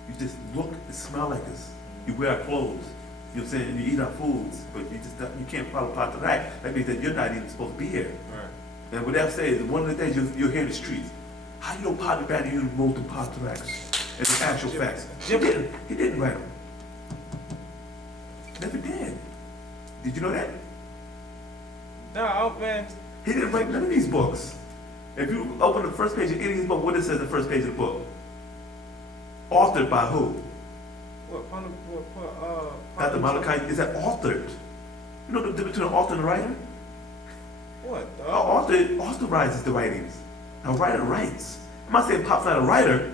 You just look and smell like us. You wear our clothes. You know what I'm saying? You eat our foods, but you can't follow Patarak. That means that you're not even supposed to be here. Right. And what they'll say is one of the things you'll hear in the streets. How you know Partner Bad you wrote the Pataraks and the actual facts? He didn't write them. Never did. Did you know that? No, man. He didn't write none of these books. If you open the first page of any of these books, what it says in the first page of the book? Authored by who? Dr. Malachi, is that authored? You know the difference between an author and a writer? What? An author authorizes the writings. A writer writes. I'm not saying Pop's not a writer,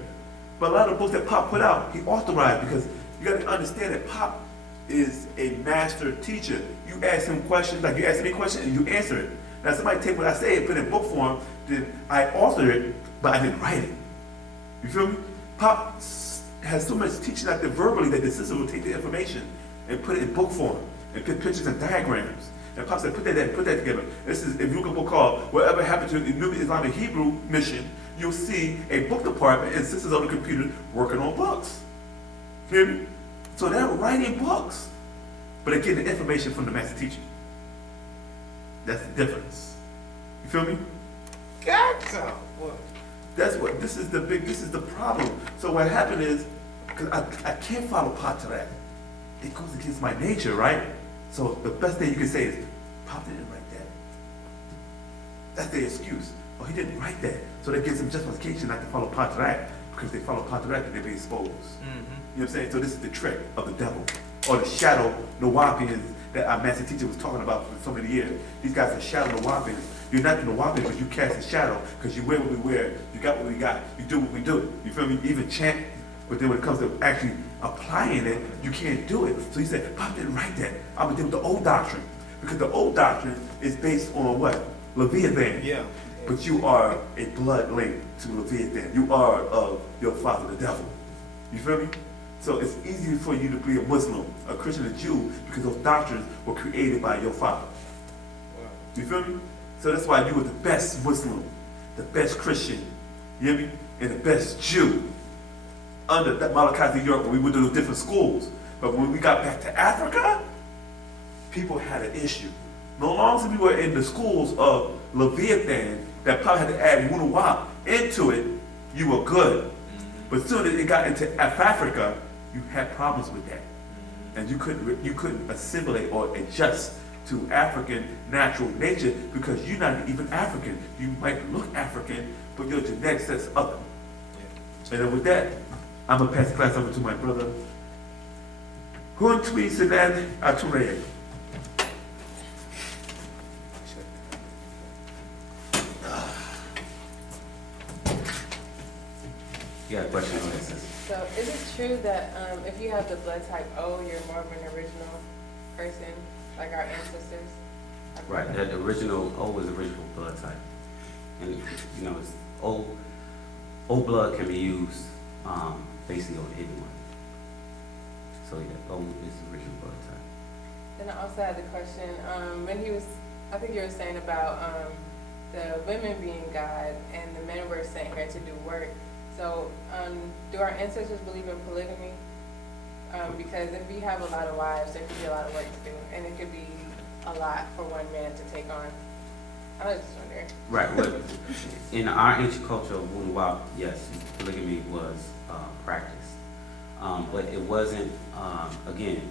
but a lot of the books that Pop put out, he authorized, because you got to understand that Pop is a master teacher. You ask him questions, like you ask me a question and you answer it. Now somebody take what I say and put it in book form, then I authored it, but I didn't write it. You feel me? Pop has so much teaching out there verbally that the system will take the information and put it in book form and put pictures and diagrams. And Pop said, put that together. This is, if you look at a book called Whatever Happened to the New Islamic Hebrew Mission, you'll see a book department and sisters on the computer working on books. Hear me? So they're writing books, but they're getting the information from the master teacher. That's the difference. You feel me? Gotcha. What? That's what, this is the problem. So what happened is, because I can't follow Patarak. It goes against my nature, right? So the best thing you can say is, Pop didn't write that. That's their excuse. Oh, he didn't write that. So that gives them justification not to follow Patarak, because if they follow Patarak, then they'll be exposed. Mm-hmm. You know what I'm saying? So this is the trick of the devil. or the shadow Nuwaupians that our master teacher was talking about for so many years. These guys are shadow Nuwaupians. You're not the Nuwaupians, but you cast a shadow because you wear what we wear. You got what we got. You do what we do. You feel me? You even chant, but then when it comes to actually applying it, you can't do it. So he said, Pop didn't write that. I'm gonna deal with the old doctrine because the old doctrine is based on what? Leviathan. Yeah. But you are a blood link to Leviathan. You are of your father, the devil. You feel me? So it's easier for you to be a Muslim, a Christian, a Jew, because those doctrines were created by your father. Wow. You feel me? So that's why you were the best Muslim, the best Christian, you hear me? And the best Jew. Under that Malachi in Europe, when we went to those different schools. But when we got back to Africa, people had an issue. No longer we were in the schools of Leviathan that probably had to add Wu-nuwaup into it, you were good. But soon as it got into Africa, you had problems with that. And you couldn't assimilate or adjust to African natural nature because you're not even African. You might look African, but your genetics says other. And then with that, I'm gonna pass the class over to my brother. Wu-nuwaupu Ature. You got a question on this? So is it true that if you have the blood type O, you're more of an original person, like our ancestors? Right, that original, O is original blood type. And, you know, it's O blood can be used basically on anyone. So yeah, O is the original blood type. Then I also had the question, when he was, I think you were saying about the women being God and the men were sent here to do work. So do our ancestors believe in polygamy? Because if you have a lot of wives, there could be a lot of work to do, and it could be a lot for one man to take on. I was just wondering. Right, well, in our ancient culture of Wu-nuwaup, yes, polygamy was practiced. But it wasn't, again,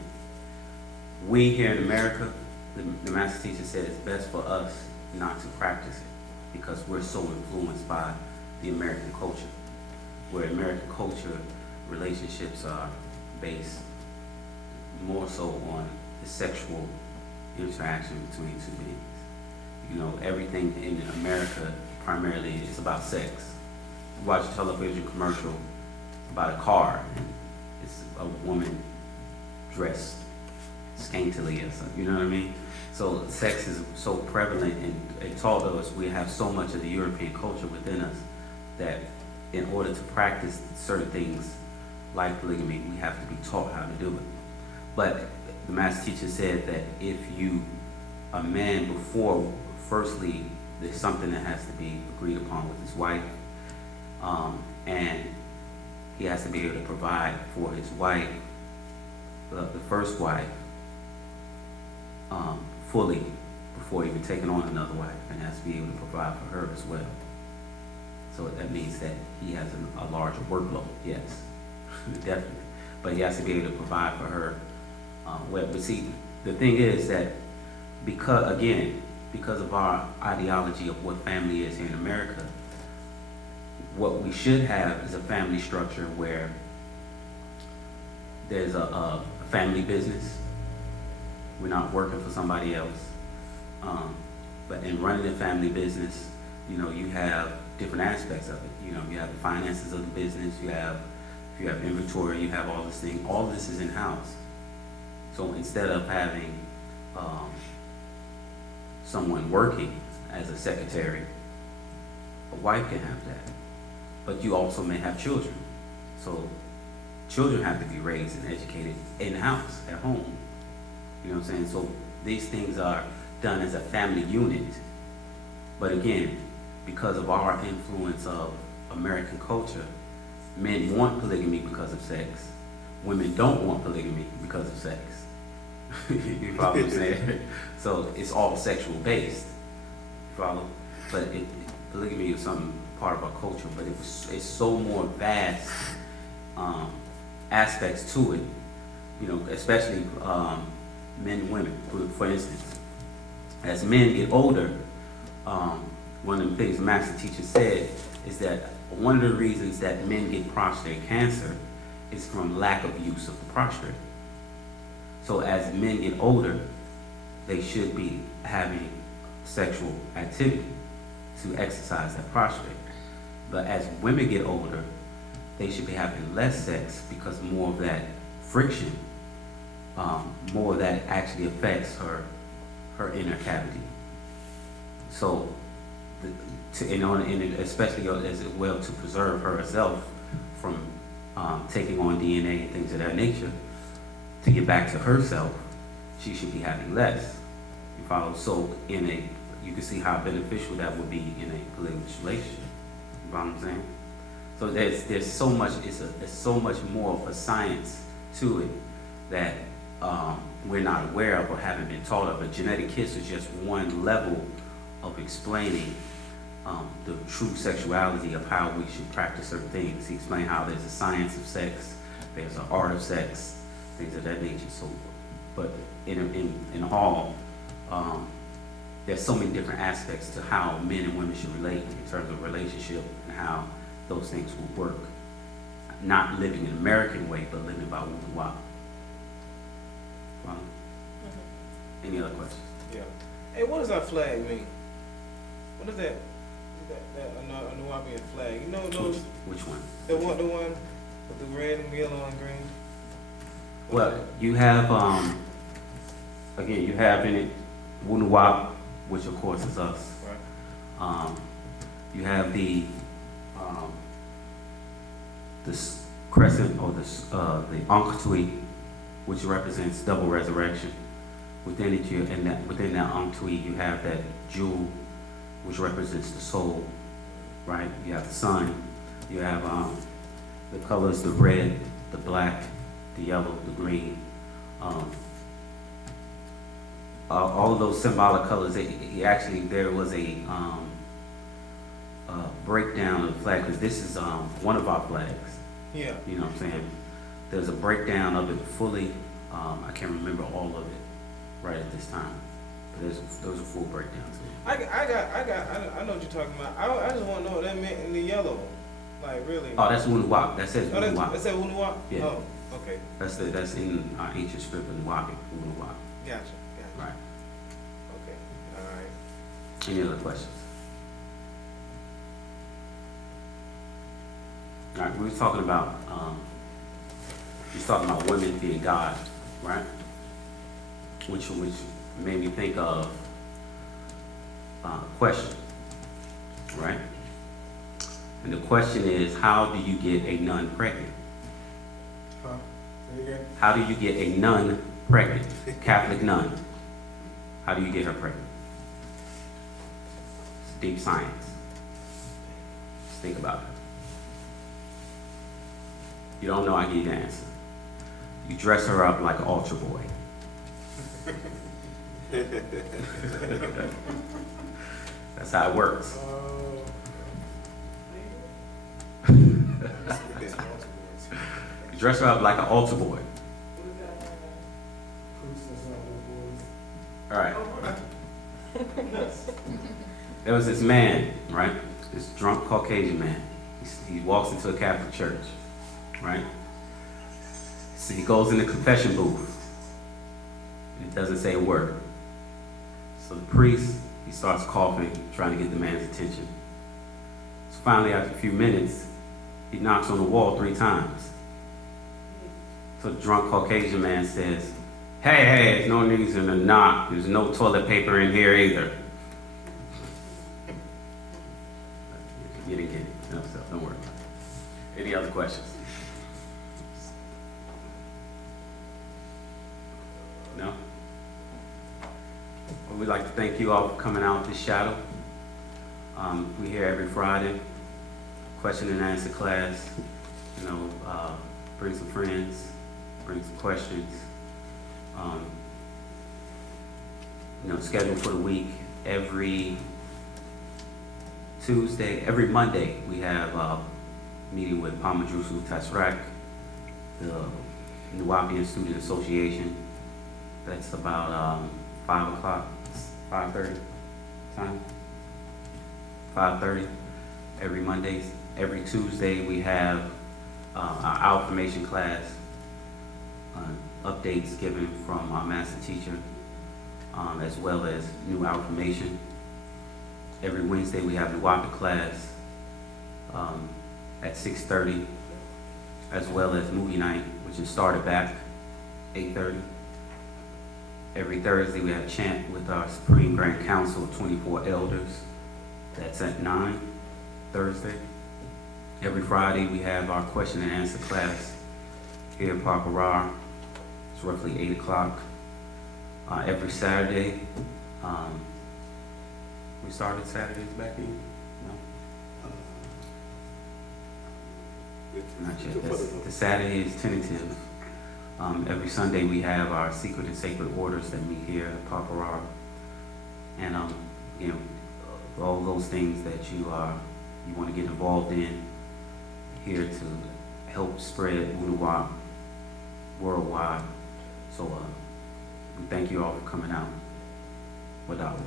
we here in America, the master teacher said it's best for us not to practice it because we're so influenced by the American culture. Where American culture relationships are based more so on the sexual interaction between two beings. You know, everything in America primarily is about sex. You watch a television commercial about a car, and it's a woman dressed scantily or something, you know what I mean? So sex is so prevalent and it taught us we have so much of the European culture within us that in order to practice certain things like polygamy, we have to be taught how to do it. But the master teacher said that if a man before, firstly, there's something that has to be agreed upon with his wife, and he has to be able to provide for his wife, the first wife, fully before even taking on another wife, and has to be able to provide for her as well. So that means that he has a larger workload, yes, definitely. But he has to be able to provide for her. But see, the thing is that because of our ideology of what family is here in America, what we should have is a family structure where there's a family business. We're not working for somebody else. But in running a family business, you know, you have different aspects of it. You know, you have the finances of the business, you have inventory, you have all this thing. All this is in-house. So instead of having someone working as a secretary, a wife can have that. But you also may have children. So children have to be raised and educated in-house, at home. You know what I'm saying? So these things are done as a family unit. But again, because of our influence of American culture, men want polygamy because of sex. Women don't want polygamy because of sex. You follow what I'm saying? So it's all sexual based. You follow? But polygamy is something part of our culture, but it's so more vast aspects to it. You know, especially men and women. For instance, as men get older, one of the things the master teacher said is that one of the reasons that men get prostate cancer is from lack of use of the prostrate. So as men get older, they should be having sexual activity to exercise that prostrate. But as women get older, they should be having less sex because more of that friction, more of that actually affects her inner cavity. So, especially as well to preserve herself from taking on DNA and things of that nature, to get back to herself, she should be having less. You follow? So you can see how beneficial that would be in a polygamous relationship. You follow what I'm saying? So there's so much, it's so much more of a science to it that we're not aware of or haven't been taught of. But genetic history is just one level of explaining the true sexuality of how we should practice certain things. He explained how there's a science of sex, there's an art of sex, things of that nature. So, but in all, there's so many different aspects to how men and women should relate in terms of relationship and how those things will work. Not living an American way, but living by Wu-nuwaup. Well, any other questions? Yeah. Hey, what does our flag mean? What is that? A Nuwaubian flag. You know those? Which one? The one with the red and yellow and green. Well, you have, again, you have in it Wu-nuwaup, which of course is us. Right. You have the crescent or the Ankh-tui, which represents double resurrection. Within it, within that Ankh-tui, you have that jewel, which represents the soul, right? You have the sun. You have the colors: the red, the black, the yellow, the green. All of those symbolic colors. Actually, there was a breakdown of the flag, because this is one of our flags. Yeah. You know what I'm saying? There's a breakdown of it fully. I can't remember all of it right at this time, but there's a full breakdown to it. I know what you're talking about. I just want to know what that meant in the yellow. Like, really. Oh, that's Wu-nuwaup. That says Wu-nuwaup. That said Wu-nuwaup? Yeah. Oh, okay. That's in our ancient script in Wu-nuwaup. Gotcha. Right. Okay. All right. Any other questions? All right, we were talking about women being God, right? Which made me think of a question, right? And the question is, how do you get a nun pregnant? Huh? Say again? How do you get a nun pregnant? Catholic nun. How do you get her pregnant? It's deep science. Just think about it. You don't know, I give you the answer. You dress her up like an altar boy. That's how it works. You dress her up like an altar boy. All right. There was this man, right? This drunk Caucasian man. He walks into a Catholic church, right? So he goes in the confession booth. It doesn't say a word. So the priest, he starts coughing, trying to get the man's attention. So finally, after a few minutes, he knocks on the wall 3 times. So the drunk Caucasian man says, hey, there's no reason to knock. There's no toilet paper in here either. You didn't get it. Enough stuff. Don't worry about it. Any other questions? No? Well, we'd like to thank you all for coming out this shadow. We're here every Friday. Question and answer class. You know, bring some friends, bring some questions. You know, schedule for the week. Every Monday, we have a meeting with Pamadrusu Tasrak, the Nuwaubian Student Association. That's about 5 o'clock, 5:30 time. 5:30 every Monday. Every Tuesday we have our formation class. updates given from our master teacher, as well as new information. Every Wednesday, we have Wu-nuwaup class at 6:30, as well as movie night, which is started back 8:30. Every Thursday, we have chant with our Supreme Grand Council of 24 elders. That's at 9 Thursday. Every Friday, we have our question and answer class here in Park-a-Rar. It's roughly 8 o'clock. Every Saturday, we started Saturdays back in? No? Not yet. The Saturday is tentative. Every Sunday, we have our secret and sacred orders that meet here at Park-a-Rar. And, you know, all those things that you want to get involved in, here to help spread Wu-nuwaup worldwide. So we thank you all for coming out. Wu-nuwaup.